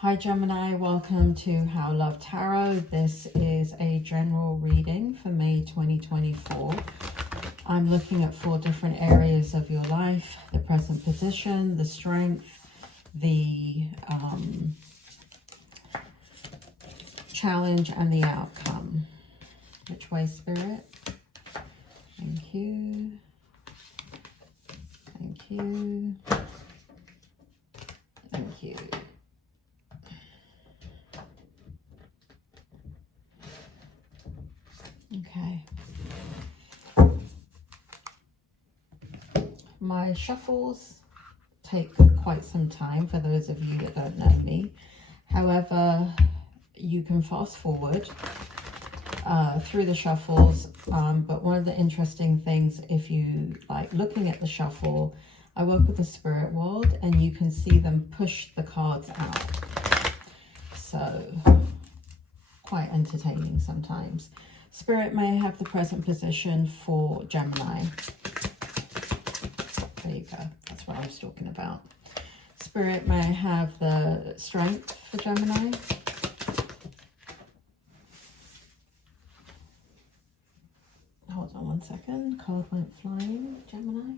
Hi Gemini, welcome to How Love Tarot. This is a general reading for May 2024. I'm looking at 4 different areas of your life: the present position, the strength, the challenge, and the outcome. Which way, Spirit? Thank you. Thank you. Thank you. Okay. My shuffles take quite some time for those of you that don't know me. However, you can fast forward through the shuffles. But one of the interesting things, if you like looking at the shuffle, I work with the spirit world and you can see them push the cards out. So quite entertaining sometimes. Spirit may have the present position for Gemini. There you go. That's what I was talking about. Spirit may have the strength for Gemini. Hold on one second. Card went flying. Gemini.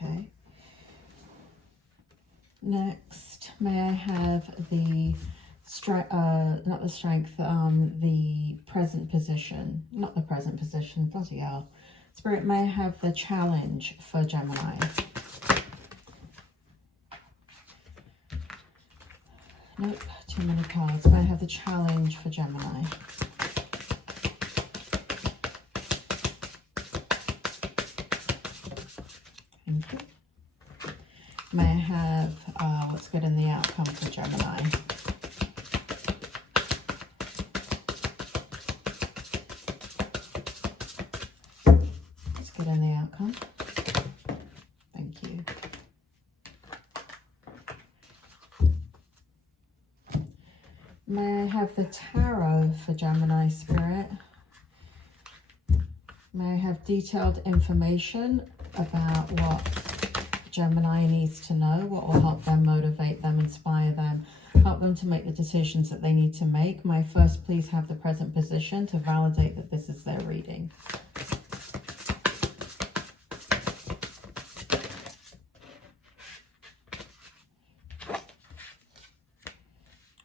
Okay. Next, may I have the not the strength, the present position, not the present position, bloody hell. Spirit may have the challenge for Gemini. Nope, too many cards. May I have the challenge for Gemini? Thank you. May I have what's good in the outcome for Gemini? What's good in the outcome? Thank you. May I have the tarot for Gemini, Spirit? May I have detailed information about what Gemini needs to know, what will help them, motivate them, inspire them, help them to make the decisions that they need to make. May I first please have the present position to validate that this is their reading.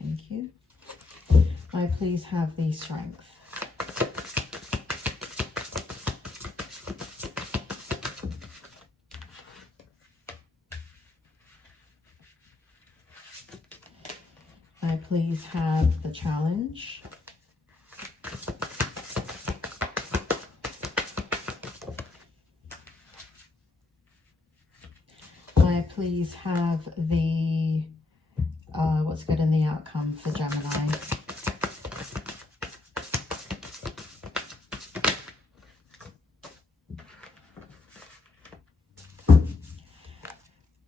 Thank you. May I please have the strength. May I please have the challenge. May I please have the what's good in the outcome for Gemini?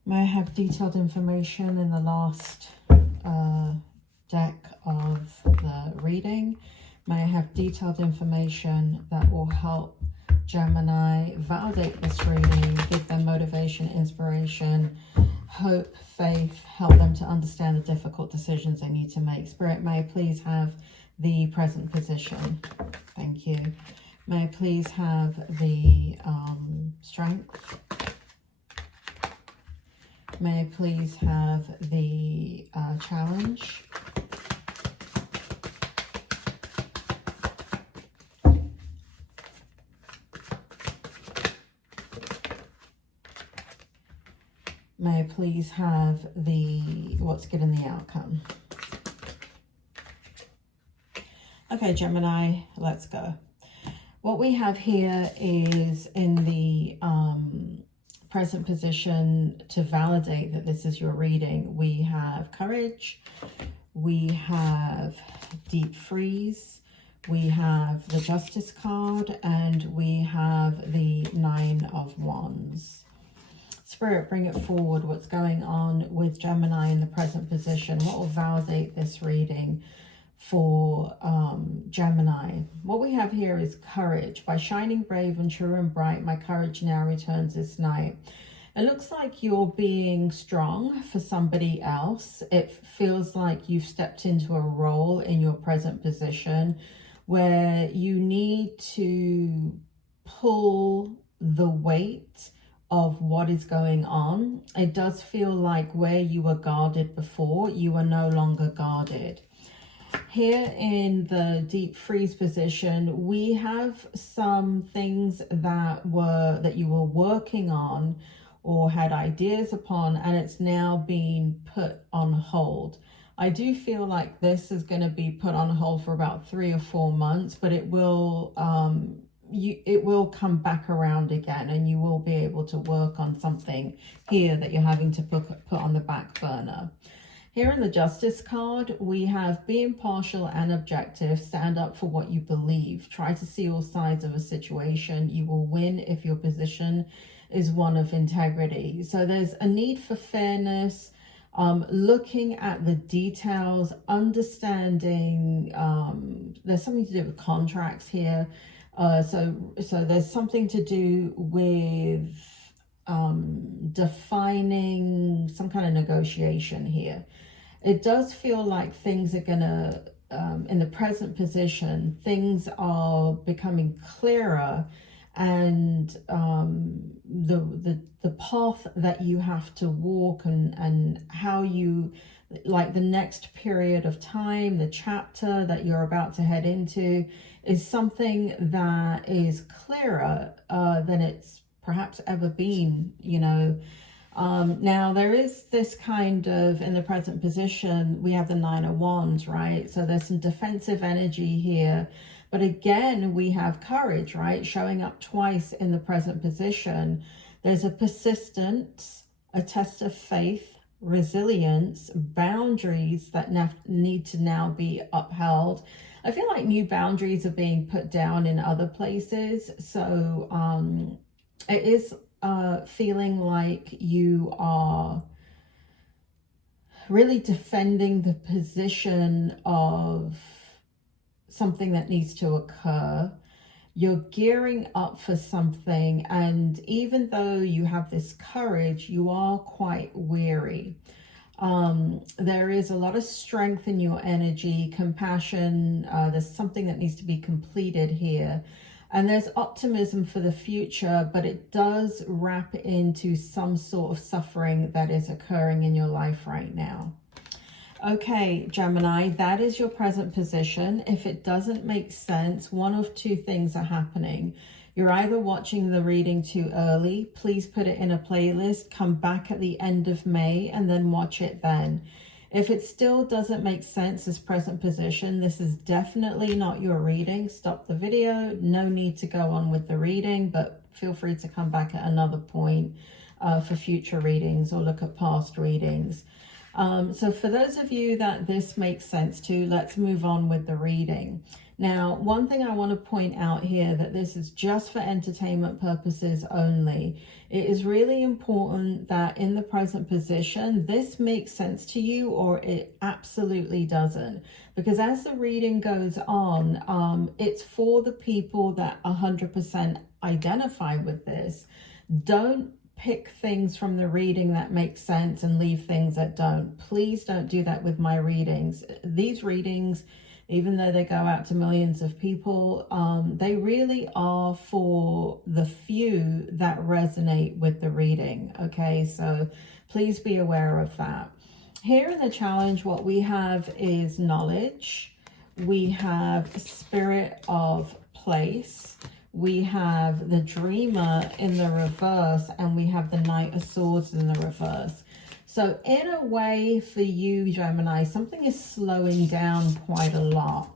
May I have detailed information in the last deck of the reading? May I have detailed information that will help Gemini validate this reading, give them motivation, inspiration, hope, faith, help them to understand the difficult decisions they need to make. Spirit, may I please have the present position? Thank you. May I please have the strength? May I please have the challenge? May I please have the what's good in the outcome? Okay, Gemini, let's go. What we have here is in the present position to validate that this is your reading. We have courage, we have deep freeze, we have the justice card, and we have the 9 of wands. Spirit, bring it forward. What's going on with Gemini in the present position? What will validate this reading for Gemini? What we have here is courage. By shining brave and true and bright, my courage now returns this night. It looks like you're being strong for somebody else. It feels like you've stepped into a role in your present position where you need to pull the weight of what is going on. It does feel like where you were guarded before, you are no longer guarded. Here in the deep freeze position, we have some things that you were working on or had ideas upon, and it's now being put on hold. I do feel like this is going to be put on hold for about 3 or 4 months, but it will come back around again, and you will be able to work on something here that you're having to put on the back burner. Here in the Justice card, we have be impartial and objective. Stand up for what you believe. Try to see all sides of a situation. You will win if your position is one of integrity. So there's a need for fairness, looking at the details, understanding, there's something to do with contracts here. So there's something to do with defining some kind of negotiation here. It does feel like things are gonna, in the present position, things are becoming clearer, and the path that you have to walk and how you, like the next period of time, the chapter that you're about to head into is something that is clearer than it's perhaps ever been, you know. Now there is this kind of, in the present position, we have the Nine of Wands, right? So there's some defensive energy here. But again, we have courage, right? Showing up twice in the present position. There's a persistence, a test of faith, resilience, boundaries that need to now be upheld. I feel like new boundaries are being put down in other places. So it is feeling like you are really defending the position of something that needs to occur. You're gearing up for something, and even though you have this courage, you are quite weary. There is a lot of strength in your energy, compassion. There's something that needs to be completed here. And there's optimism for the future, but it does wrap into some sort of suffering that is occurring in your life right now. Okay, Gemini, that is your present position. If it doesn't make sense, one of two things are happening. You're either watching the reading too early. Please put it in a playlist. Come back at the end of May and then watch it then. If it still doesn't make sense as present position, this is definitely not your reading. Stop the video. No need to go on with the reading, but feel free to come back at another point for future readings or look at past readings. So for those of you that this makes sense to, let's move on with the reading. Now, one thing I want to point out here, that this is just for entertainment purposes only. It is really important that in the present position, this makes sense to you or it absolutely doesn't. Because as the reading goes on, it's for the people that 100% identify with this. Don't pick things from the reading that make sense and leave things that don't. Please don't do that with my readings. These readings, even though they go out to millions of people, they really are for the few that resonate with the reading. Okay, so please be aware of that. Here in the challenge, what we have is knowledge. We have spirit of place. We have the Dreamer in the reverse, and we have the Knight of Swords in the reverse. So in a way for you, Gemini, something is slowing down quite a lot.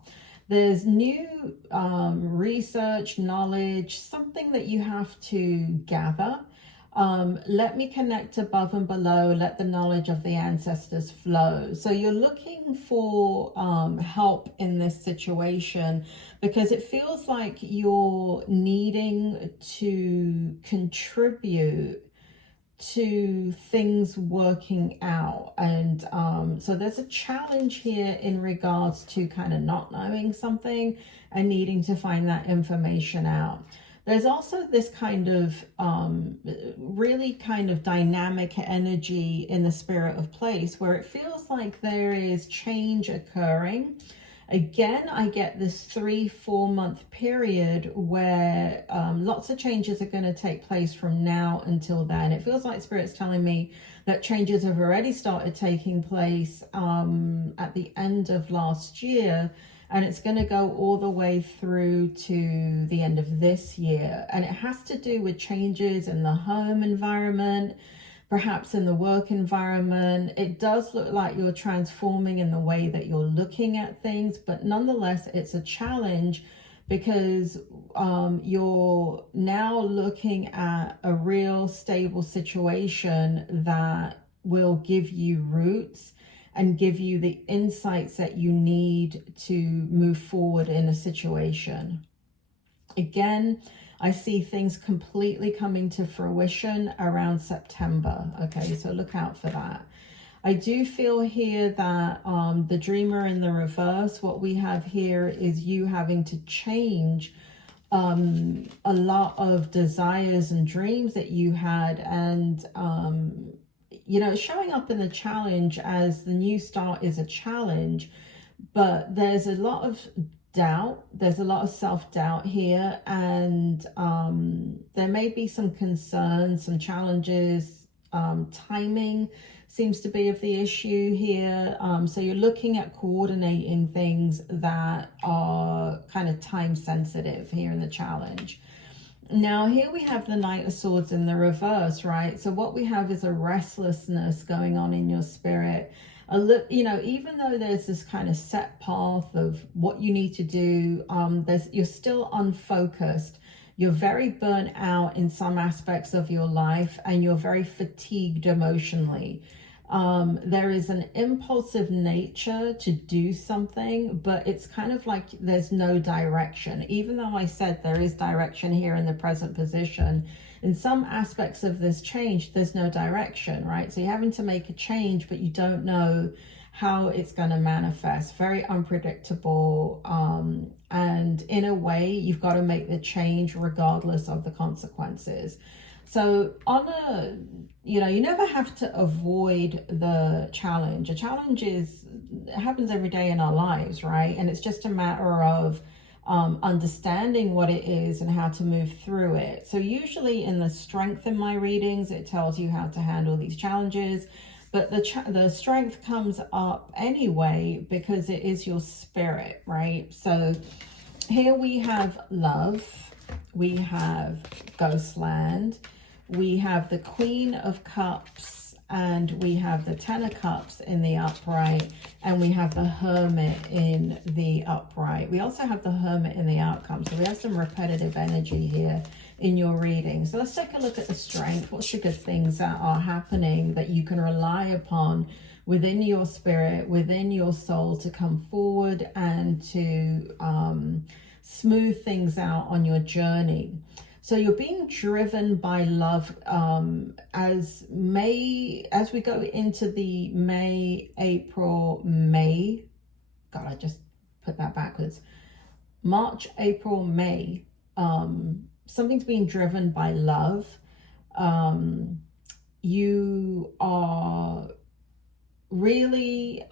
There's new research, knowledge, something that you have to gather. Let me connect above and below. Let the knowledge of the ancestors flow. So you're looking for help in this situation because it feels like you're needing to contribute to things working out. And so there's a challenge here in regards to kind of not knowing something and needing to find that information out. There's also this kind of really kind of dynamic energy in the spirit of place where it feels like there is change occurring. Again, I get this 3-4 month period where lots of changes are going to take place from now until then. It feels like Spirit's telling me that changes have already started taking place at the end of last year. And it's going to go all the way through to the end of this year. And it has to do with changes in the home environment, perhaps in the work environment. It does look like you're transforming in the way that you're looking at things, but nonetheless, it's a challenge because you're now looking at a real stable situation that will give you roots and give you the insights that you need to move forward in a situation. Again, I see things completely coming to fruition around September. Okay, so look out for that. I do feel here that the dreamer in the reverse, what we have here is you having to change a lot of desires and dreams that you had, and you know, showing up in the challenge as the new start is a challenge, but there's a lot of doubt, there's a lot of self-doubt here, and there may be some concerns, some challenges. Timing seems to be of the issue here. So you're looking at coordinating things that are kind of time sensitive here in the challenge. Now, here we have the Knight of Swords in the reverse, right? So what we have is a restlessness going on in your spirit. You know, even though there's this kind of set path of what you need to do, you're still unfocused. You're very burnt out in some aspects of your life, and you're very fatigued emotionally. There is an impulsive nature to do something, but it's kind of like there's no direction. Even though I said there is direction here in the present position, in some aspects of this change, there's no direction, right? So you're having to make a change, but you don't know how it's going to manifest. Very unpredictable. And in a way, you've got to make the change regardless of the consequences. So you know, you never have to avoid the challenge. A challenge it happens every day in our lives, right? And it's just a matter of understanding what it is and how to move through it. So usually in the strength in my readings, it tells you how to handle these challenges. But the strength comes up anyway because it is your spirit, right? So here we have love, we have Ghostland, we have the Queen of Cups, and we have the Ten of Cups in the upright, and we have the Hermit in the upright. We also have the Hermit in the outcome. So we have some repetitive energy here in your reading. So let's take a look at the strength. What's the good things that are happening that you can rely upon within your spirit, within your soul, to come forward and to smooth things out on your journey? So you're being driven by love as we go into the May. God, I just put that backwards. March, April, May. Something's being driven by love. You are really,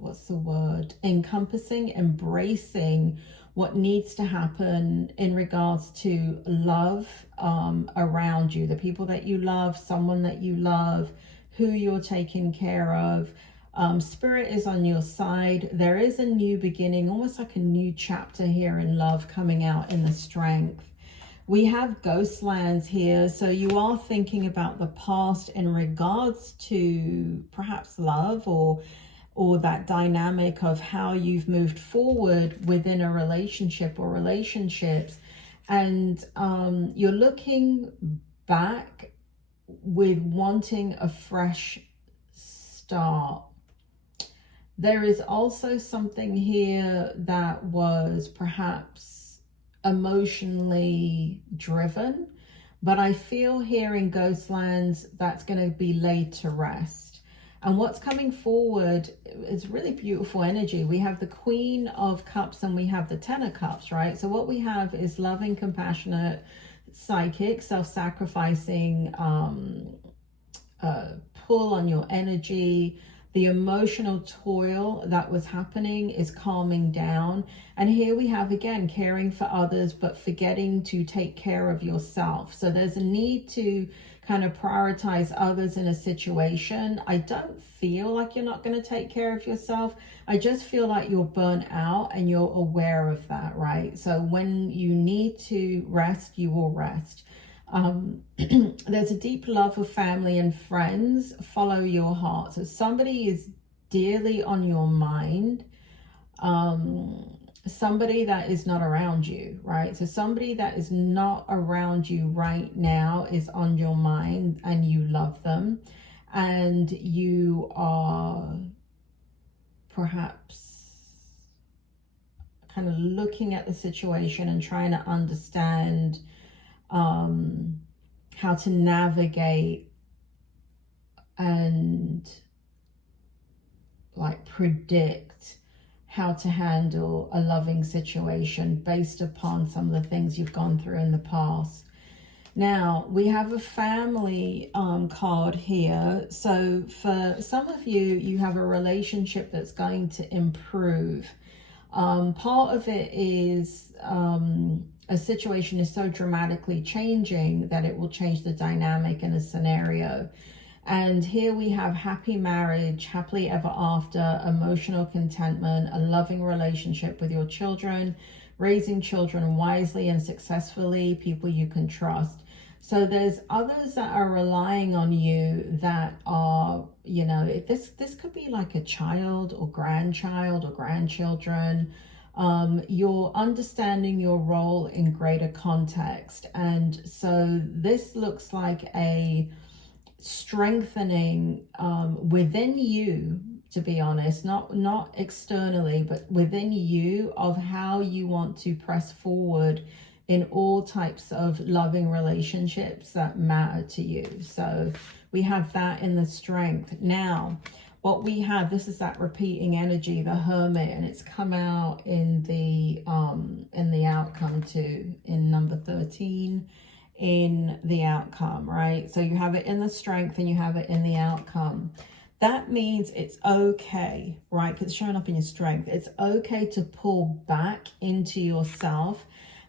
what's the word? Encompassing, embracing what needs to happen in regards to love around you, the people that you love, someone that you love, who you're taking care of. Spirit is on your side. There is a new beginning, almost like a new chapter here in love coming out in the strength. We have Ghostlands here, so you are thinking about the past in regards to perhaps love or that dynamic of how you've moved forward within a relationship or relationships. And you're looking back with wanting a fresh start. There is also something here that was perhaps emotionally driven, But I feel here in Ghostlands that's going to be laid to rest. And what's coming forward is really beautiful energy. We have the Queen of Cups and we have the Ten of Cups, right? So what we have is loving, compassionate, psychic, self-sacrificing, pull on your energy. The emotional toil that was happening is calming down. And here we have, again, caring for others, but forgetting to take care of yourself. So there's a need to kind of prioritize others in a situation. I don't feel like you're not going to take care of yourself. I just feel like you're burnt out and you're aware of that, right? So when you need to rest, you will rest. There's a deep love of family and friends. Follow your heart. So somebody is dearly on your mind. Somebody that is not around you, right? So somebody that is not around you right now is on your mind, and you love them, and you are perhaps kind of looking at the situation and trying to understand how to navigate and like predict how to handle a loving situation based upon some of the things you've gone through in the past. Now, we have a family card here. So for some of you, you have a relationship that's going to improve. Part of it is a situation is so dramatically changing that it will change the dynamic in a scenario. And here we have happy marriage, happily ever after, emotional contentment, a loving relationship with your children, raising children wisely and successfully, people you can trust. So there's others that are relying on you that are, you know, this could be like a child or grandchild or grandchildren. You're understanding your role in greater context. And so this looks like a strengthening within you, to be honest, not externally, but within you, of how you want to press forward in all types of loving relationships that matter to you. So we have that in the strength. Now, what we have, this is that repeating energy, the Hermit, and it's come out in the outcome too, in number 13. In the outcome, right? So you have it in the strength and you have it in the outcome. That means it's okay, right? Because it's showing up in your strength. It's okay to pull back into yourself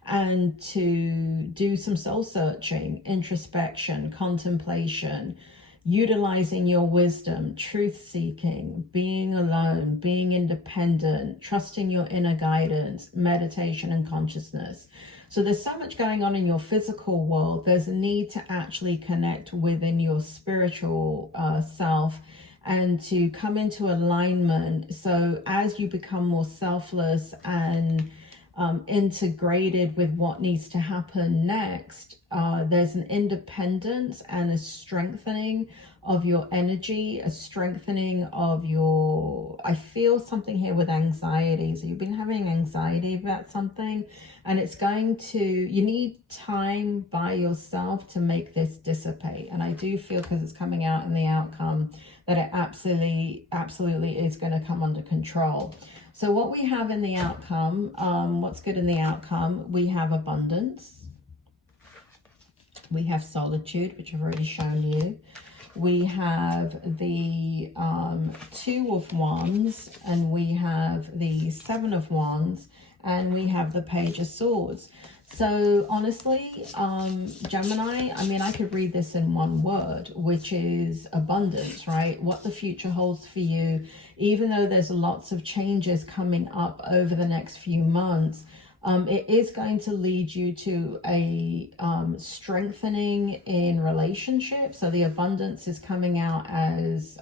and to do some soul searching, introspection, contemplation, utilizing your wisdom, truth seeking, being alone, being independent, trusting your inner guidance, meditation and consciousness. So there's so much going on in your physical world. There's a need to actually connect within your spiritual self and to come into alignment. So as you become more selfless and integrated with what needs to happen next, there's an independence and a strengthening of your energy, a strengthening of your, I feel something here with anxiety. So you've been having anxiety about something, and it's going to, you need time by yourself to make this dissipate. And I do feel, because it's coming out in the outcome, that it absolutely is going to come under control. So what we have in the outcome, what's good in the outcome, we have abundance. We have solitude, which I've already shown you. We have the Two of Wands, and we have the Seven of Wands, and we have the Page of Swords. So honestly, Gemini, I mean, I could read this in one word, which is abundance, right? What the future holds for you, even though there's lots of changes coming up over the next few months, it is going to lead you to a strengthening in relationships. So the abundance is coming out as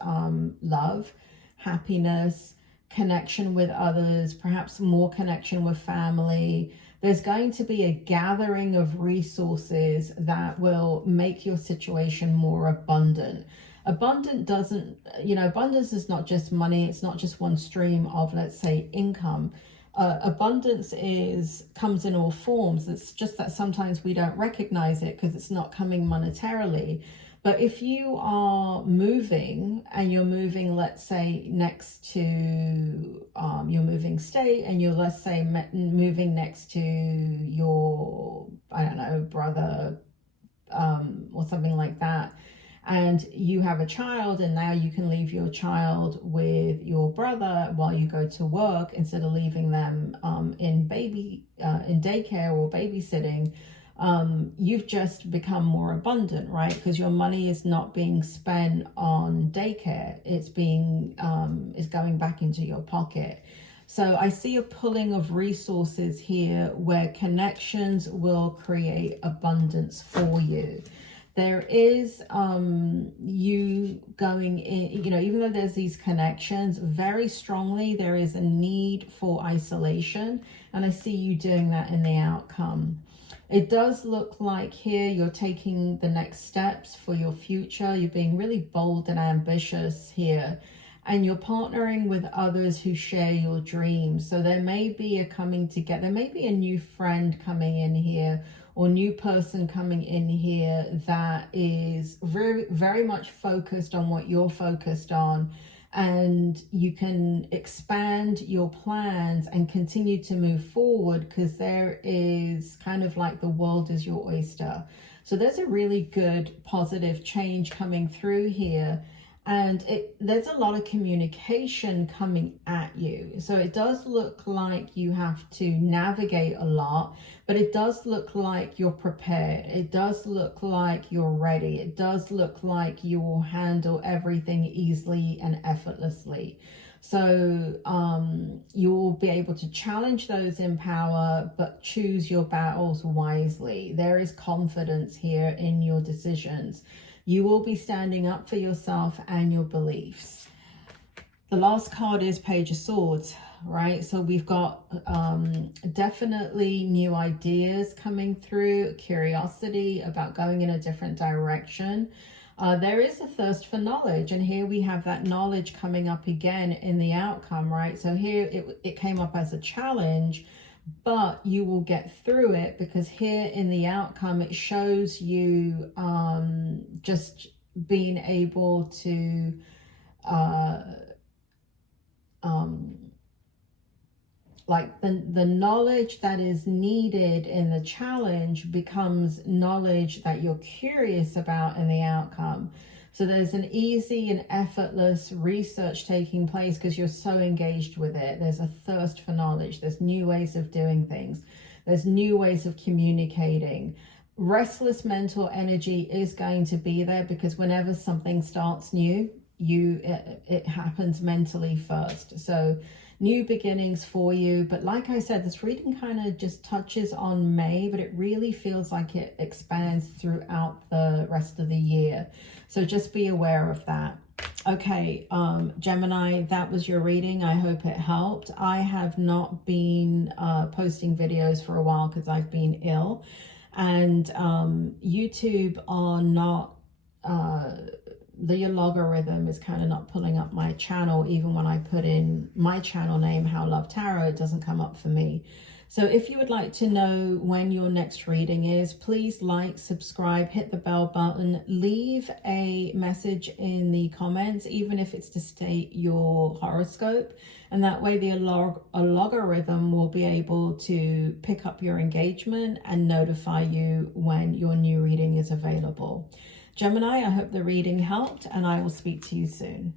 love, happiness, connection with others, perhaps more connection with family. There's going to be a gathering of resources that will make your situation more abundant. Abundant doesn't, you know, abundance is not just money. It's not just one stream of, let's say, income. Abundance comes in all forms. It's just that sometimes we don't recognize it because it's not coming monetarily. But if you are moving and you're moving, let's say next to, you're moving state and you're, let's say, moving next to your, I don't know, brother, or something like that, and you have a child, and now you can leave your child with your brother while you go to work instead of leaving them in daycare or babysitting. You've just become more abundant, right? Because your money is not being spent on daycare. It's going back into your pocket. So I see a pulling of resources here where connections will create abundance for you. There is you going in, you know, even though there's these connections, very strongly there is a need for isolation. And I see you doing that in the outcome. It does look like here you're taking the next steps for your future. You're being really bold and ambitious here. And you're partnering with others who share your dreams. So there may be a coming together. There may be a new friend coming in here, or new person coming in here that is very, very much focused on what you're focused on. And you can expand your plans and continue to move forward, because there is kind of like the world is your oyster. So there's a really good positive change coming through here. And there's a lot of communication coming at you. So it does look like you have to navigate a lot, but it does look like you're prepared. It does look like you're ready. It does look like you will handle everything easily and effortlessly. So you will be able to challenge those in power, but choose your battles wisely. There is confidence here in your decisions. You will be standing up for yourself and your beliefs. The last card is Page of Swords, right? So we've got definitely new ideas coming through, curiosity about going in a different direction. There is a thirst for knowledge, and here we have that knowledge coming up again in the outcome, right? So here it came up as a challenge, but you will get through it, because here in the outcome it shows you just being able to like the knowledge that is needed in the challenge becomes knowledge that you're curious about in the outcome. So there's an easy and effortless research taking place because you're so engaged with it. There's a thirst for knowledge. There's new ways of doing things. There's new ways of communicating. Restless mental energy is going to be there, because whenever something starts new, it happens mentally first. So new beginnings for you. But like I said, this reading kind of just touches on May, but it really feels like it expands throughout the rest of the year. So just be aware of that. Okay, Gemini, that was your reading. I hope it helped. I have not been posting videos for a while because I've been ill, and YouTube are not the logarithm is kind of not pulling up my channel. Even when I put in my channel name, How Love Tarot, it doesn't come up for me. So if you would like to know when your next reading is, please like, subscribe, hit the bell button, leave a message in the comments, even if it's to state your horoscope. And that way the logarithm will be able to pick up your engagement and notify you when your new reading is available. Gemini, I hope the reading helped, and I will speak to you soon.